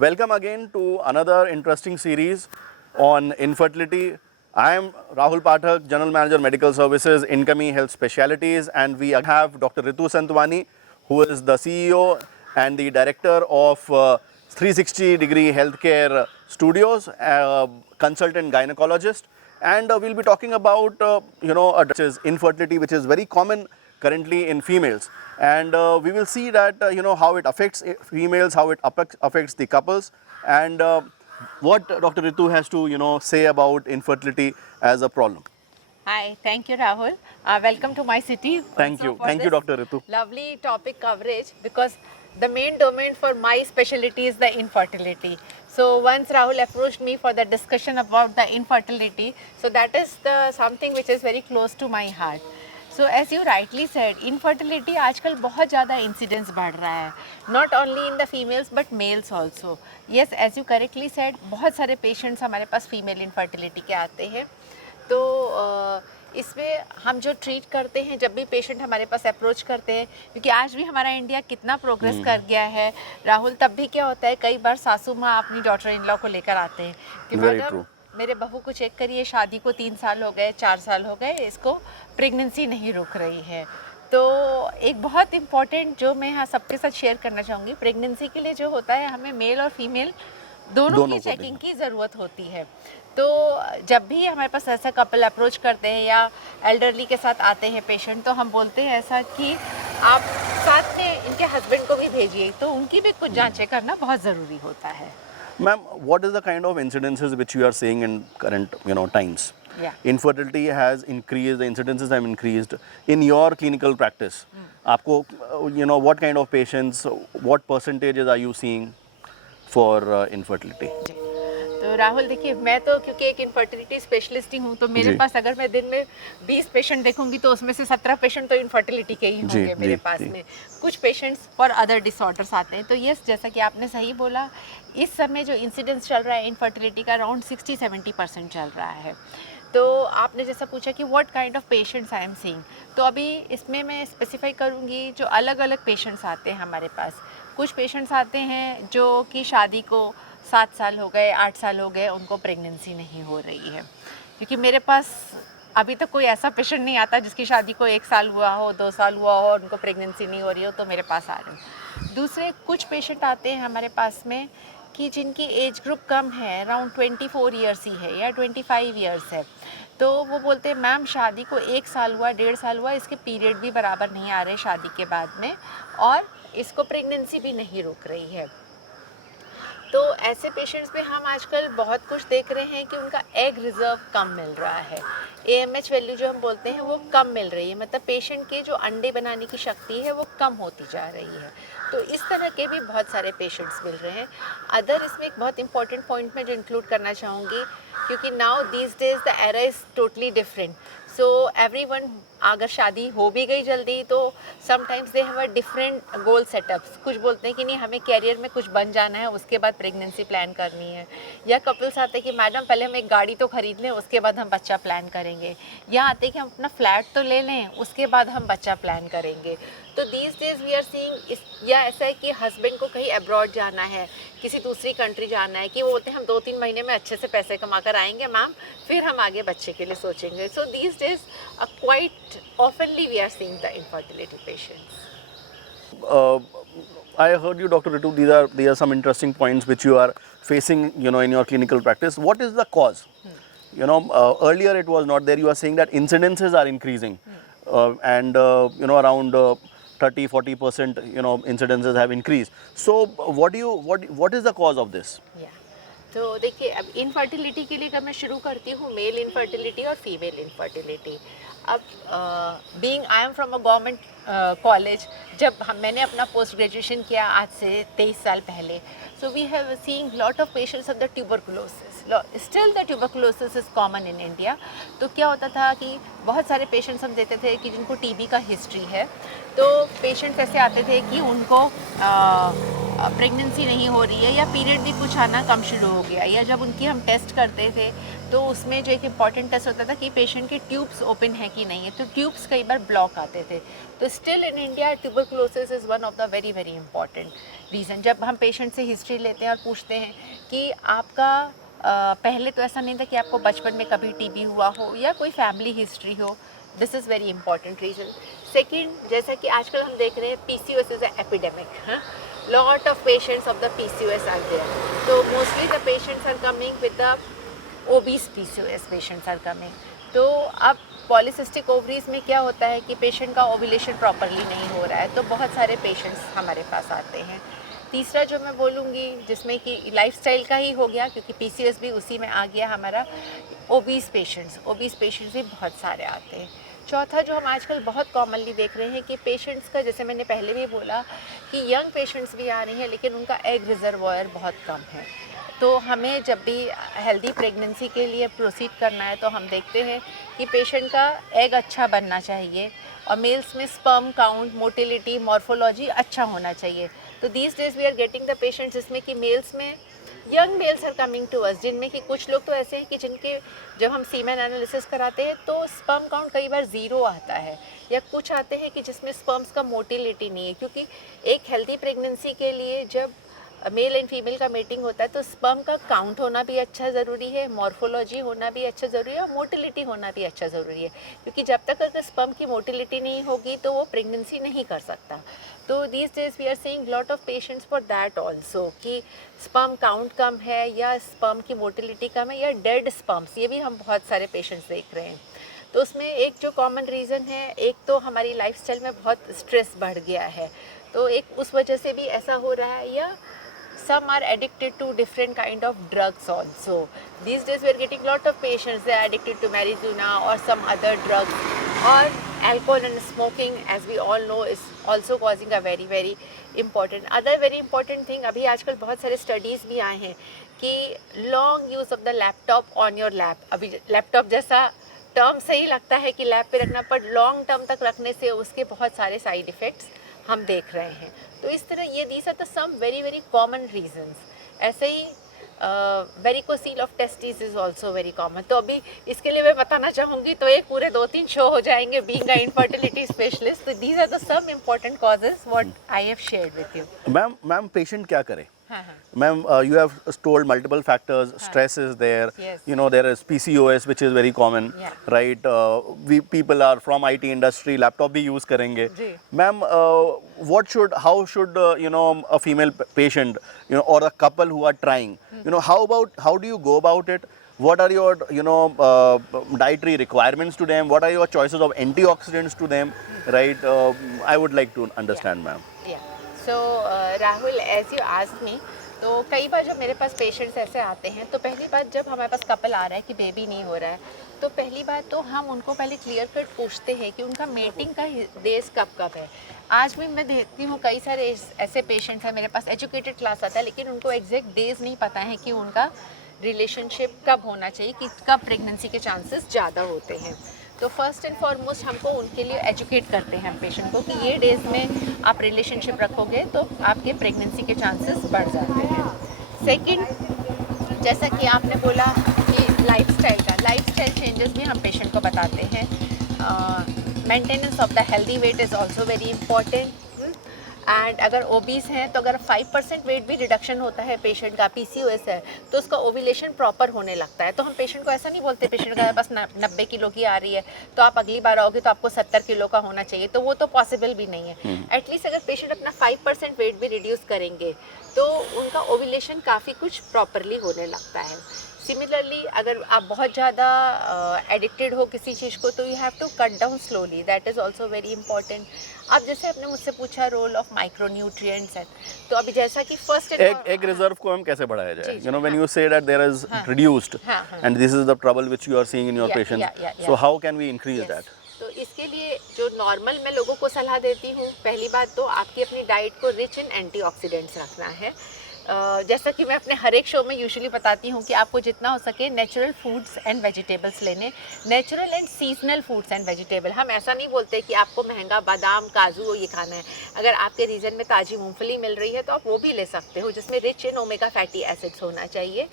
Welcome again to another interesting series on infertility. I am Rahul Pathak, General Manager Medical Services, Incoming Health Specialities, and we have Dr. Ritu Santwani, who is the CEO and the Director of 360-degree Healthcare Studios, consultant gynecologist. And we'll be talking about, which is infertility, which is very common currently in females. And we will see that, how it affects females, how it affects the couples, and what Dr. Ritu has to, say about infertility as a problem. Hi, thank you, Rahul. Welcome to my city. Thank you, Dr. Ritu. Lovely topic coverage, because the main domain for my specialty is the infertility. So once Rahul approached me for the discussion about the infertility, so that is the something which is very close to my heart. So as you rightly said, infertility आजकल बहुत ज़्यादा incidence बढ़ रहा है, not only in the females but males also. Yes, as you correctly said, बहुत सारे patients हमारे पास female infertility के आते हैं. तो इसमें हम जो ट्रीट करते हैं, जब भी पेशेंट हमारे पास अप्रोच करते हैं, क्योंकि आज भी हमारा इंडिया कितना प्रोग्रेस कर गया है राहुल, तब भी क्या होता है, कई बार सासू माँ अपनी डॉटर इन लॉ को लेकर आते हैं कि मैडम मेरे बहू को चेक करिए, शादी को 3 साल हो गए, 4 साल हो गए, इसको प्रेगनेंसी नहीं रुक रही है. तो एक बहुत इम्पॉर्टेंट जो मैं यहाँ सबके साथ शेयर करना चाहूँगी, प्रेगनेंसी के लिए जो होता है, हमें मेल और फीमेल दोनों की चेकिंग की ज़रूरत होती है. तो जब भी हमारे पास ऐसा कपल अप्रोच करते हैं या एल्डरली के साथ आते हैं पेशेंट, तो हम बोलते हैं ऐसा कि आप साथ में इनके हस्बैंड को भी भेजिए, तो उनकी भी कुछ जांचें करना बहुत ज़रूरी होता है. Ma'am, what is the kind of incidences which you are seeing in current, times? Yeah. Infertility has increased, the incidences have increased. In your clinical practice, आपको, what kind of patients, what percentages are you seeing for infertility? तो राहुल देखिए, मैं तो क्योंकि एक infertility specialist ही हूँ, तो मेरे पास अगर मैं दिन में 20 पेशेंट देखूंगी तो उसमें से 17 पेशेंट तो इनफर्टिलिटी के ही होंगे मेरे पास में. कुछ पेशेंट्स फॉर अदर डिसऑर्डर्स आते हैं. तो यस, जैसा कि आपने सही बोला, इस समय जो इंसिडेंस चल रहा है इनफर्टिलिटी का अराउंड 60-70% चल रहा है. तो आपने जैसा पूछा कि what kind of patients I am seeing, तो अभी इसमें मैं स्पेसिफाई करूँगी जो अलग अलग पेशेंट्स आते हैं हमारे पास. कुछ पेशेंट्स आते हैं जो कि शादी को 7 साल हो गए, 8 साल हो गए, उनको प्रेगनेंसी नहीं हो रही है. क्योंकि मेरे पास अभी तक कोई ऐसा पेशेंट नहीं आता जिसकी शादी को 1 साल हुआ हो, 2 साल हुआ हो और उनको प्रेगनेंसी नहीं हो रही हो, तो मेरे पास आ रहे हैं. दूसरे कुछ पेशेंट आते हैं हमारे पास में कि जिनकी एज ग्रुप कम है, अराउंड 24 ईयर्स ही है या 25 ईयर्स है. तो वो बोलते हैं मैम शादी को 1 साल हुआ, 1.5 साल हुआ, इसके पीरियड भी बराबर नहीं आ रहे शादी के बाद में, और इसको प्रेगनेंसी भी नहीं रुक रही है. तो ऐसे पेशेंट्स में हम आजकल बहुत कुछ देख रहे हैं कि उनका एग रिजर्व कम मिल रहा है. AMH वैल्यू जो हम बोलते हैं वो कम मिल रही है, मतलब पेशेंट के जो अंडे बनाने की शक्ति है वो कम होती जा रही है. तो इस तरह के भी बहुत सारे पेशेंट्स मिल रहे हैं. अदर इसमें एक बहुत इंपॉर्टेंट पॉइंट मैं जो इंक्लूड करना चाहूँगी, क्योंकि now these days the era is totally different. So everyone, अगर शादी हो भी गई जल्दी तो sometimes they have a different goal setups. कुछ बोलते हैं कि नहीं, हमें कैरियर में कुछ बन जाना है, उसके बाद प्रेगनेंसी प्लान करनी है. या कपल्स आते हैं कि मैडम पहले हम एक गाड़ी तो खरीद लें, उसके बाद हम बच्चा प्लान करेंगे. या आते हैं कि हम अपना फ्लैट तो ले लें, उसके बाद हम बच्चा प्लान करेंगे. तो these days we are seeing, या ऐसा है कि हस्बैंड को कहीं अब्रॉड जाना है, किसी दूसरी कंट्री जाना है, कि वो बोलते हैं हम 2-3 महीने में अच्छे से पैसे कमा कर आएंगे मैम, फिर हम आगे बच्चे के लिए सोचेंगे. So these days quite oftenly we are seeing the infertility patients. I heard you, Dr. Ritu. These are some interesting points which you are facing, in your clinical practice. What is the cause? Earlier it was not there. You are saying that incidences are increasing, and around 30-40%, incidences have increased. So what is the cause of this? Yeah. तो देखिए, अब infertility के लिए अगर मैं शुरू करती हूँ, मेल इनफर्टिलिटी और फीमेल इनफर्टिलिटी. अब being I am from a government college, जब मैंने अपना पोस्ट ग्रेजुएशन किया आज से 23 साल पहले, so we have seeing lot of patients of the tuberculosis. Still the tuberculosis is common in India. तो क्या होता था कि बहुत सारे पेशेंट्स हम देते थे कि जिनको TB का हिस्ट्री है. तो पेशेंट्स ऐसे आते थे कि उनको प्रेगनेंसी नहीं हो रही है या पीरियड भी कुछ आना कम शुरू हो गया, या जब उनकी हम टेस्ट करते थे तो उसमें जो एक इम्पॉर्टेंट टेस्ट होता था कि पेशेंट के ट्यूब्स ओपन है कि नहीं है, तो ट्यूब्स कई बार ब्लॉक आते थे। तो still in India tuberculosis is one of the very very important reason. जब हम पेशेंट से हिस्ट्री लेते हैं और पूछते हैं कि आपका पहले तो ऐसा नहीं था कि आपको बचपन में कभी टीबी हुआ हो या कोई फैमिली हिस्ट्री हो, this is very important reason. Second, जैसा कि आजकल हम देख रहे हैं PCOS इज़ अ एपिडेमिक, हाँ, lot of patients of the PCOS are there. So mostly the patients are coming with the obese PCOS patients are coming. तो अब पॉलीसिस्टिक ओवरीज में क्या होता है कि पेशेंट का ओव्यूलेशन प्रॉपरली नहीं हो रहा है, तो बहुत सारे पेशेंट्स हमारे पास आते हैं। तीसरा जो मैं बोलूँगी जिसमें कि लाइफस्टाइल का ही हो गया, क्योंकि PCOS भी उसी में आ गया हमारा, ओबीस पेशेंट्स भी बहुत सारे आते हैं। चौथा जो हम आजकल बहुत कॉमनली देख रहे हैं कि पेशेंट्स का, जैसे मैंने पहले भी बोला कि यंग पेशेंट्स भी आ रही हैं लेकिन उनका एग रिजर्वॉयर बहुत कम है। तो हमें जब भी हेल्दी प्रेगनेंसी के लिए प्रोसीड करना है तो हम देखते हैं कि पेशेंट का एग अच्छा बनना चाहिए और मेल्स में स्पर्म काउंट, मोटिलिटी, मॉर्फोलॉजी अच्छा होना चाहिए। तो these days we are getting the patients जिसमें कि मेल्स में young males are coming to us, जिनमें कि कुछ लोग तो ऐसे हैं कि जिनके जब हम सीमेन एनालिसिस कराते हैं तो स्पर्म काउंट कई बार 0 आता है, या कुछ आते हैं कि जिसमें स्पर्म्स का मोटिलिटी नहीं है। क्योंकि एक हेल्दी प्रेगनेंसी के लिए जब मेल एंड फीमेल का मेटिंग होता है तो स्पर्म का काउंट होना भी अच्छा ज़रूरी है, मॉर्फोलॉजी होना भी अच्छा ज़रूरी है और मोटिलिटी होना भी अच्छा ज़रूरी है। क्योंकि जब तक अगर स्पर्म की मोटिलिटी नहीं होगी तो वो प्रेगनेंसी नहीं कर सकता। तो these days we are seeing lot of patients for that also कि स्पर्म काउंट कम है या स्पर्म की मोटिलिटी कम है या डेड स्पर्म्स, ये भी हम बहुत सारे पेशेंट्स देख रहे हैं। तो उसमें एक जो कॉमन रीज़न है, एक तो हमारी लाइफस्टाइल में बहुत स्ट्रेस बढ़ गया है, तो एक उस वजह से भी ऐसा हो रहा है, या some are addicted to different kind of drugs also. These days we are getting lot of patients, they are addicted to marijuana or some other drugs, or alcohol and smoking, as we all know, is also causing a very very important other very important thing. अभी आजकल बहुत सारे studies भी आए हैं कि long use of the laptop on your lap, अभी laptop जैसा टर्म सही लगता है कि लैप पे रखना, पर लॉन्ग टर्म तक रखने से उसके बहुत सारे साइड इफ़ेक्ट्स हम देख रहे हैं। तो इस तरह ये these are the some very very common reasons. ऐसे ही varicocele of testis is also very common. तो अभी इसके लिए मैं बताना चाहूँगी तो एक पूरे 2-3 शो हो जाएंगे बीइंग अ इनफर्टिलिटी स्पेशलिस्ट। तो these are the some important causes what I have shared with you. Ma'am patient क्या करे? हाँ हाँ। Ma'am, you have told multiple factors. Stress is there. Yes. You know, there is PCOS, which is very common, Yeah. right? We people are from IT industry. Laptop भी use करेंगे. जी. Ma'am, how should you know, a female patient, you know, or a couple who are trying, you know, how do you go about it? What are your, you know, dietary requirements to them? What are your choices of antioxidants to them, right? I would like to understand, ma'am. So Rahul, as you asked me, तो कई बार जब मेरे पास patients ऐसे आते हैं तो पहली बात, जब हमारे पास कपल आ रहा है कि बेबी नहीं हो रहा है, तो पहली बात तो हम उनको पहले क्लियर कट पूछते हैं कि उनका मेटिंग का डेज कब है। आज भी मैं देखती हूँ कई सारे ऐसे पेशेंट्स हैं मेरे पास, एजुकेटेड क्लास आता है लेकिन उनको एग्जैक्ट डेज नहीं पता है कि उनका रिलेशनशिप कब होना चाहिए, कि कब प्रेगनेंसी के चांसेस ज़्यादा होते हैं। तो फर्स्ट एंड फॉरमोस्ट हमको उनके लिए एजुकेट करते हैं हम पेशेंट को कि ये डेज में आप रिलेशनशिप रखोगे तो आपके प्रेगनेंसी के चांसेस बढ़ जाते हैं। सेकंड, जैसा कि आपने बोला कि लाइफस्टाइल चेंजेस भी हम पेशेंट को बताते हैं। Maintenance of the healthy weight is also very important. And अगर ओबीस हैं तो अगर 5% वेट भी रिडक्शन होता है पेशेंट का, PCOS है, तो उसका ओव्यूलेशन प्रॉपर होने लगता है। तो हम पेशेंट को ऐसा नहीं बोलते पेशेंट का बस 90 किलो की आ रही है तो आप अगली बार आओगे तो आपको 70 किलो का होना चाहिए, तो वो तो पॉसिबल भी नहीं है। एटलीस्ट अगर पेशेंट अपना 5% वेट भी रिड्यूस करेंगे तो उनका ओव्यूलेशन काफ़ी कुछ प्रॉपरली होने लगता है। सिमिलरली अगर आप बहुत ज़्यादा एडिक्टेड हो किसी चीज़ को तो you have to cut down slowly, that is also very important. अब जैसे आपने मुझसे पूछा रोल ऑफ माइक्रोन्यूट्रिएंट्स है, तो अभी जैसा कि फर्स्ट एग रिजर्व को हम कैसे बढ़ाया जाए? You know, when you say that there is reduced and this is the trouble which you are seeing in your patients, so how can we increase that? तो इसके लिए जो नॉर्मल मैं लोगों को सलाह देती हूँ, पहली बात तो आपकी अपनी डाइट को रिच इन एंटीऑक्सीडेंट्स रखना है। जैसा कि मैं अपने हर एक शो में यूजुअली बताती हूँ कि आपको जितना हो सके नेचुरल फूड्स एंड वेजिटेबल्स लेने, natural and seasonal foods and vegetable. हम ऐसा नहीं बोलते कि आपको महंगा बादाम काजू ये खाना है। अगर आपके रीजन में ताज़ी मूंगफली मिल रही है तो आप वो भी ले सकते हो, जिसमें rich in omega fatty acids होना चाहिए।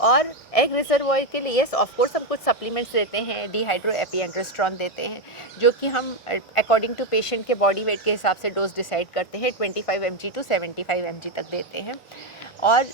और एग रिजर्वॉयर के लिए यस ऑफकोर्स हम कुछ सप्लीमेंट्स देते हैं, डिहाइड्रो एपिएंड्रोस्ट्रॉन देते हैं, जो कि हम अकॉर्डिंग टू पेशेंट के बॉडी वेट के हिसाब से डोज डिसाइड करते हैं, 25 mg टू 75 mg तक देते हैं। और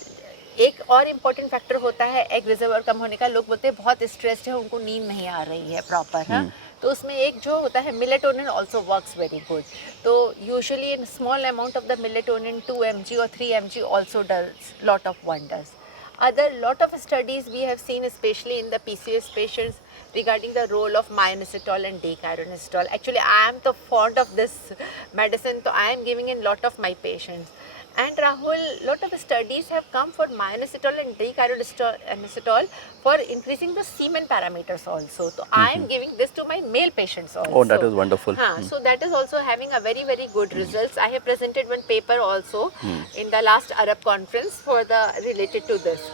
एक और इम्पॉर्टेंट फैक्टर होता है एग रिजर्वर कम होने का। लोग बोलते हैं बहुत स्ट्रेस्ड है, उनको नींद नहीं आ रही है प्रॉपर, हाँ, तो उसमें एक जो होता है melatonin also works very good. तो usually in small amount of the melatonin 2 mg और 3 mg also does lot of wonders. Other lot of studies we have seen, especially in the PCOS patients, regarding the role of myoinositol and dechironositol. Actually, I am the fond of this medicine, so I am giving in lot of my patients. And Rahul, lot of studies have come for myoinositol and dechironositol for increasing the semen parameters also. So I am giving this to my male patients also. Oh, that is wonderful. So that is also having a very, very good results. I have presented one paper also in the last Arab conference for the related to this.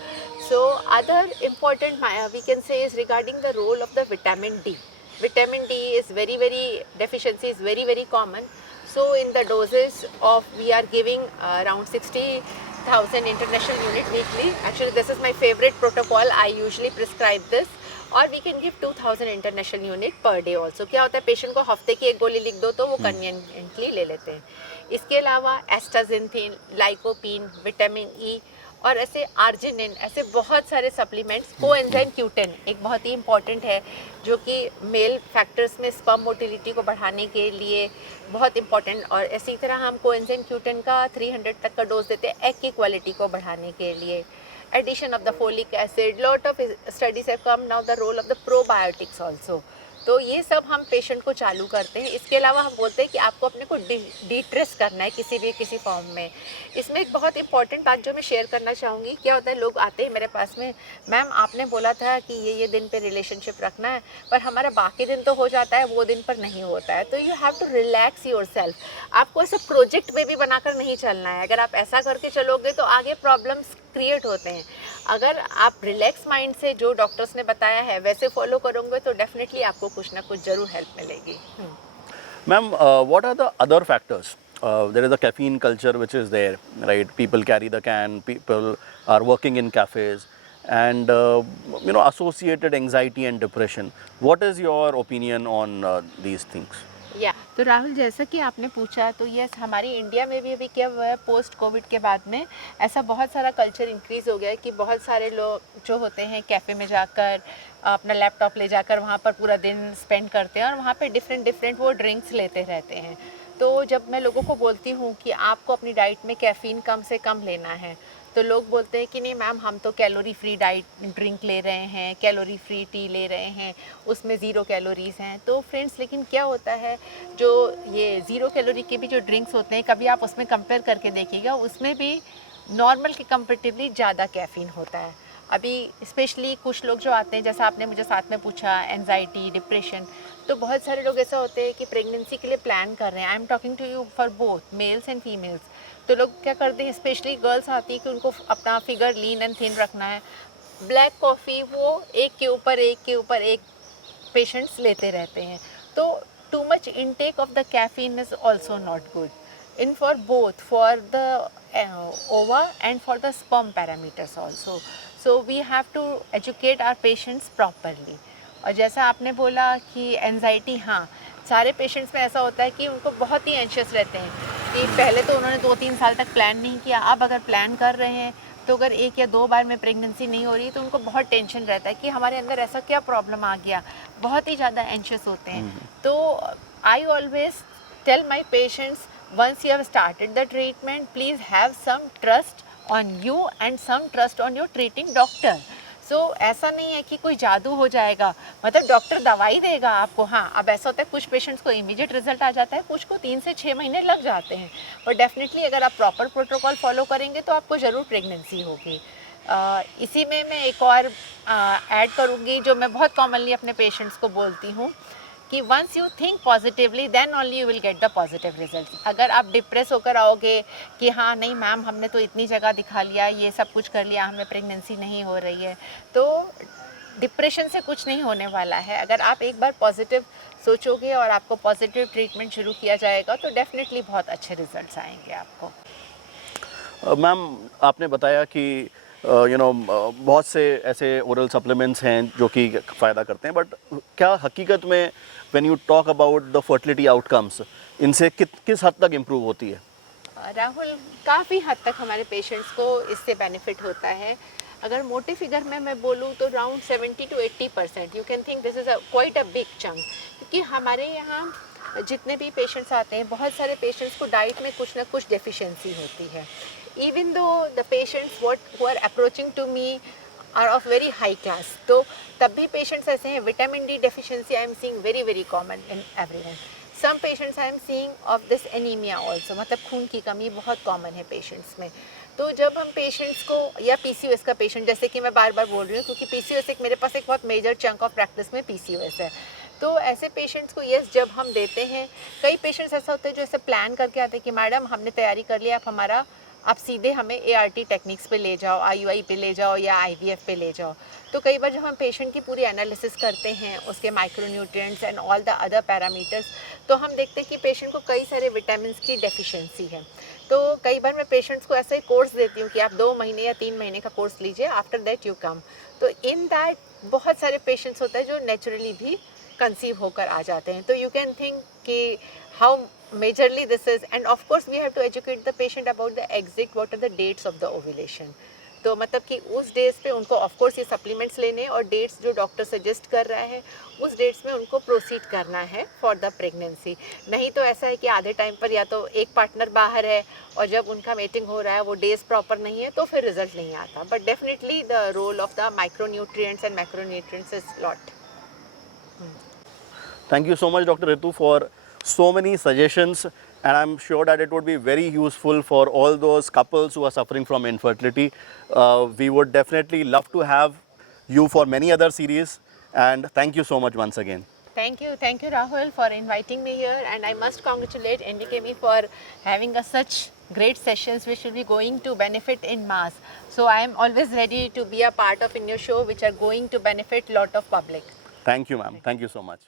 So other important we can say is regarding the role of the vitamin D. Vitamin D is very, very deficiency is very, very common. So in the doses of we are giving around 60,000 international unit weekly. Actually, this is my favorite protocol. I usually prescribe this. और we can give 2000 international unit per day also. क्या होता है, patient को हफ्ते की एक गोली लिख दो तो वो कन्वीनियंटली ले लेते हैं। इसके अलावा एस्टाजिंथिन, लाइकोपीन, विटामिन ई और ऐसे आर्जिनिन, ऐसे बहुत सारे सप्लीमेंट्स। कोएंजाइम क्यूटेन एक बहुत ही इंपॉर्टेंट है, जो कि मेल फैक्टर्स में स्पर्म मोटिलिटी को बढ़ाने के लिए बहुत इंपॉर्टेंट। और इसी तरह हम कोएंजाइम क्यूटेन का 300 तक का डोज देते हैं एग की क्वालिटी को बढ़ाने के लिए। Addition of the folic acid, lot of studies have come now, the role of the probiotics also. तो ये सब हम पेशेंट को चालू करते हैं। इसके अलावा हम बोलते हैं कि आपको अपने को डिट्रेस करना है किसी फॉर्म में। इसमें एक बहुत इंपॉर्टेंट बात जो मैं शेयर करना चाहूँगी, क्या होता है, लोग आते हैं मेरे पास में, मैम आपने बोला था कि ये दिन पे रिलेशनशिप रखना है, पर हमारा बाकी दिन तो हो जाता है, वो दिन पर नहीं होता है। तो you have to relax yourself. आपको ऐसा प्रोजेक्ट बेबी बनाकर नहीं चलना है। अगर आप ऐसा करके चलोगे तो आगे प्रॉब्लम्स क्रिएट होते हैं। अगर आप रिलैक्स माइंड से जो डॉक्टर्स ने बताया है वैसे फॉलो करोगे तो डेफिनेटली आपको कुछ ना कुछ जरूर हेल्प मिलेगी। Ma'am, what are the other factors? There is a caffeine culture which is there, right? People carry the can, people are working in cafes, and associated anxiety and depression. What is your opinion on these things? या तो राहुल, जैसा कि आपने पूछा, तो yes हमारी India में भी अभी क्या हुआ है, पोस्ट कोविड के बाद में ऐसा बहुत सारा कल्चर इंक्रीज़ हो गया है कि बहुत सारे लोग जो होते हैं कैफ़े में जाकर अपना लैपटॉप ले जाकर वहाँ पर पूरा दिन स्पेंड करते हैं और वहाँ पे डिफरेंट वो ड्रिंक्स लेते रहते हैं। तो जब मैं लोगों को बोलती हूँ कि आपको अपनी डाइट में कैफ़ीन कम से कम लेना है, तो लोग बोलते हैं कि नहीं मैम, हम तो कैलोरी फ्री डाइट ड्रिंक ले रहे हैं, कैलोरी फ्री टी ले रहे हैं, उसमें ज़ीरो कैलोरीज़ हैं। तो फ्रेंड्स, लेकिन क्या होता है, जो ये ज़ीरो कैलोरी के भी जो ड्रिंक्स होते हैं, कभी आप उसमें कंपेयर करके देखिएगा, उसमें भी नॉर्मल के कंपेरेटिवली ज़्यादा कैफ़ीन होता है। अभी स्पेशली कुछ लोग जो आते हैं, जैसा आपने मुझे साथ में पूछा, एंजाइटी, डिप्रेशन, तो बहुत सारे लोग ऐसा होते हैं कि प्रेगनेंसी के लिए प्लान कर रहे हैं। I am talking to you for both males and females. तो लोग क्या करते हैं, स्पेशली गर्ल्स आती है कि उनको अपना फिगर लीन एंड थिन रखना है। ब्लैक कॉफ़ी वो एक के ऊपर एक पेशेंट्स लेते रहते हैं। तो too much intake of the caffeine is also not good in for both, for the ova and for the sperm parameters also. So we have to educate our patients properly. और जैसा आपने बोला कि anxiety, हाँ, सारे patients में ऐसा होता है कि उनको बहुत ही एंशियस रहते हैं कि पहले तो उन्होंने 2-3 साल तक प्लान नहीं किया, अब अगर प्लान कर रहे हैं तो अगर 1 या 2 बार में प्रेगनेंसी नहीं हो रही तो उनको बहुत टेंशन रहता है कि हमारे अंदर ऐसा क्या प्रॉब्लम आ गया, बहुत ही ज़्यादा एंशियस होते हैं। तो I always tell my patients, once you have started the treatment, please have some trust on you and some trust on your treating doctor. So ऐसा नहीं है कि कोई जादू हो जाएगा, मतलब डॉक्टर दवाई देगा आपको। हाँ, अब ऐसा होता है कुछ पेशेंट्स को इमीडिएट रिजल्ट आ जाता है, कुछ को 3 से 6 महीने लग जाते हैं, पर डेफिनेटली अगर आप प्रॉपर प्रोटोकॉल फॉलो करेंगे तो आपको ज़रूर प्रेगनेंसी होगी। इसी में मैं एक और ऐड करूँगी जो मैं बहुत कॉमनली अपने पेशेंट्स को बोलती हूँ कि once you think positively then only you will get the positive result. अगर आप डिप्रेस होकर आओगे कि हाँ नहीं मैम हमने तो इतनी जगह दिखा लिया, ये सब कुछ कर लिया, हमें प्रेगनेंसी नहीं हो रही है, तो डिप्रेशन से कुछ नहीं होने वाला है। अगर आप एक बार पॉजिटिव सोचोगे और आपको पॉजिटिव ट्रीटमेंट शुरू किया जाएगा तो डेफिनेटली बहुत अच्छे रिजल्ट्स आएंगे आपको। मैम आपने बताया कि बहुत से ऐसे ओरल सप्लीमेंट्स हैं जो कि फ़ायदा करते हैं, बट क्या हकीकत में when you talk about the fertility outcomes इनसे किस हद तक इम्प्रूव होती है? राहुल, काफ़ी हद तक हमारे पेशेंट्स को इससे बेनिफिट होता है। अगर मोटे फिगर में मैं बोलूँ तो around 70 to 80%, you can think this is quite a big chunk. क्योंकि हमारे यहाँ जितने भी पेशेंट्स आते हैं, बहुत सारे पेशेंट्स को डाइट में कुछ ना कुछ डेफिशिएंसी होती है। Even though the patients who are approaching to me are of very high class, तो तब भी पेशेंट्स ऐसे हैं। Vitamin D deficiency I am seeing very very common in everyone. Some patients I am seeing of this anaemia also, मतलब खून की कमी बहुत कॉमन है पेशेंट्स में। तो जब हम पेशेंट्स को, या पीसीओएस का पेशेंट, जैसे कि मैं बार बार बोल रही हूँ क्योंकि पीसीओएस मेरे पास एक बहुत मेजर चंक ऑफ प्रैक्टिस में पीसीओएस है, तो ऐसे पेशेंट्स को यस जब हम देते हैं, कई पेशेंट्स ऐसा होता है जो ऐसे प्लान करके आते हैं कि मैडम हमने तैयारी कर लिया, आप सीधे हमें एआरटी टेक्निक्स पे ले जाओ, आईयूआई पे ले जाओ या आईवीएफ पे ले जाओ। तो कई बार जब हम पेशेंट की पूरी एनालिसिस करते हैं, उसके micronutrients and all the other parameters, तो हम देखते हैं कि पेशेंट को कई सारे विटामिन की डेफिशिएंसी है। तो कई बार मैं पेशेंट्स को ऐसा ही कोर्स देती हूँ कि आप 2 महीने या 3 महीने का कोर्स लीजिए, आफ्टर दैट यू कम। तो इन दैट बहुत सारे पेशेंट्स होते हैं जो नेचुरली भी कंसीव होकर आ जाते हैं। तो यू कैन थिंक कि how majorly this is, and of course we have to educate the patient about the exact what are the dates of the ovulation। तो मतलब कि उस डेट्स पे उनको ऑफ कोर्स ये सप्लीमेंट्स लेने हैं, और डेट्स जो डॉक्टर सजेस्ट कर रहा है उस डेट्स में उनको प्रोसीड करना है फॉर द प्रेगनेंसी। नहीं तो ऐसा है कि आधे टाइम पर या तो एक पार्टनर बाहर है और जब उनका मेटिंग हो रहा है वो डेज प्रॉपर नहीं है तो फिर रिजल्ट नहीं आता। But definitely the role of the micronutrients and macronutrients is lot. Thank you so much, Dr. Ritu, for so many suggestions, and I'm sure that it would be very useful for all those couples who are suffering from infertility. We would definitely love to have you for many other series, and thank you so much once again. Thank you Rahul for inviting me here, and I must congratulate NDKME for having such great sessions which will be going to benefit in mass. So I am always ready to be a part of in your show which are going to benefit lot of public. Thank you, ma'am. Thank you so much.